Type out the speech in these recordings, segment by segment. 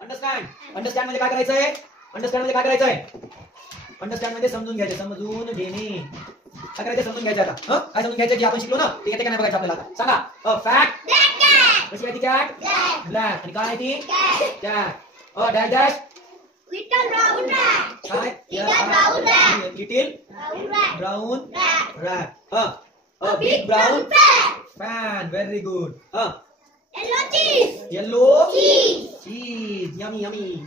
Understand. Understand म्हणजे काय करायचंय? अंडरस्टँड म्हणजे काय करायचंय? अंडरस्टँड म्हणजे समजून घ्यायचं, समजून घेणे. काय करायचं? समजून घ्यायचं. आता काय समजून घ्यायचं? जे आपण शिकलो ना ते काय नाही बघायचं आपल्याला. आता सांगा. A fact. कशी आहे ती कॅट? ब्लॅक. आणि काय आहे ती? Cat. A dash dash. Little brown rat. काय? Little brown rat. Little brown rat. A big brown fan. Very good. Yellow cheese. Yellow cheese. Cheese. Yummy yummy.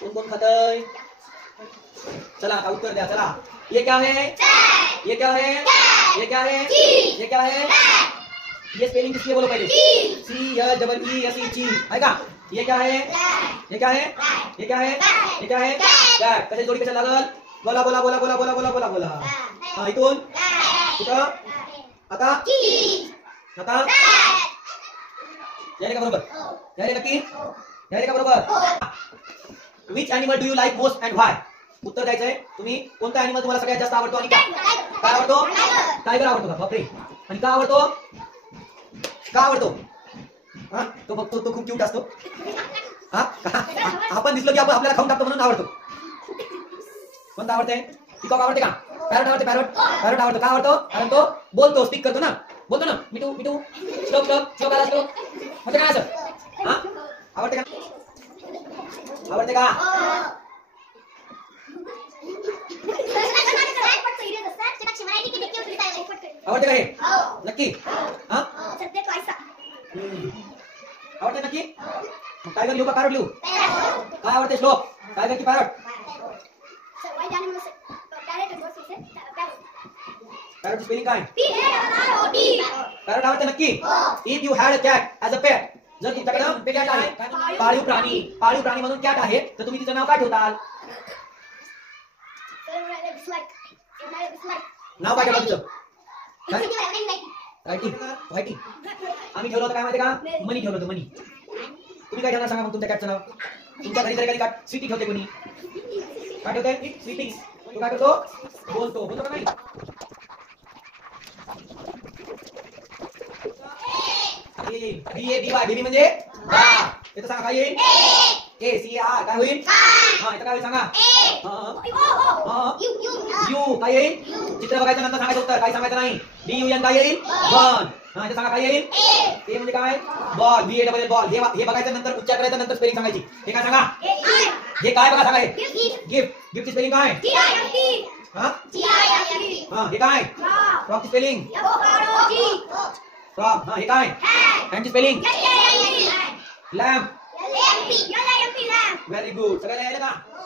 कोण कोण खातंय? चला आता उत्तर द्या. चला. ये क्या है? ये क्या है? ये क्या है? ये क्या है? ये स्पेलिंग किसकी है बोलो पहले? CHEE चीज है का? ये क्या है? ये क्या है? ये क्या है? ये क्या है? कॅट. कशा जोडी कशा लागल? बोला बोला बोला बोला बोला बोला बोला बोला. हा इथून कुठं? आता आता यायले का बरोबर? यायले नक्की? यायले का बरोबर? Which animal do you like most and why? उत्तर द्यायचंय. तुम्ही कोणता ॲनिमल तुम्हाला सगळ्यात जास्त आवडतो आणि का? काय आवडतो? टायगर आवडतो का? बापरे. आणि का आवडतो? का आवडतो? हा तो बघतो, तो खूप क्यूट असतो. हा आपण दिसलो की आपण आपल्याला खाऊन टाकतो म्हणून आवडतो. कोणता आवडते? पिकॉक आवडते का? पॅरट आवडते? पॅरट आवडतो. का आवडतो? कारण तो बोलतो, स्पीक करतो ना. बोलतो ना मिठू मिठू. श्लोक श्लोक श्लोक आला श्लोक. म्हणजे काय असं? हा आवडते का? आवडते का? आवडते का हे? नक्की? हा आवडते नक्की? टायगर लिहू का पॅरट लिहू? काय आवडते श्लोक? टायगर की पॅरट? पॅरट स्पेलिंग काय? पॅरट आवडते नक्की? If you had a cat as a pet, जर तुमच्याकडे कॅट आहे, पाळीव प्राणी म्हणून कॅट आहे, तर तुम्ही तिचं नाव काय ठेवताल? नाव काय ठेवलं तुझं? व्हायटी. आम्ही ठेवलं होतं काय माहिती का? मनी ठेवलं होतं, मनी. तुम्ही काय ठेवणार सांगा मग तुमच्या कॅटचं नाव? तुमच्या घरी जर एखादी कॅट स्वीटी ठेवते कोणी? काय ठेवते? स्वीटी. तो काय करतो? बोलतो का नाही? बेबी म्हणजे इथं सांगा काय येईल? ACR काय होईल? हा इथं काय होईल सांगा? यू काय येईल? चित्र बघायचं नंतर सांगायचं उत्तर, काही सांगायचं नाही. DUN काय येईल? बॉल. हा इथं सांगा काय येईल? ते म्हणजे काय? बॉल. BALL ball. हे बघायचं नंतर उच्चार करायचं नंतर स्पेलिंग सांगायची. हे काय सांगा? हे काय बघा सांगा? हे गिफ्ट. गिफ्टची स्पेलिंग काय? हा हे काय? फ्रॉकची स्पेलिंग? फ्रॉक. हा हे काय? हँडची स्पेलिंग? लॅम्प. Very good. सगळ्याला यायला का?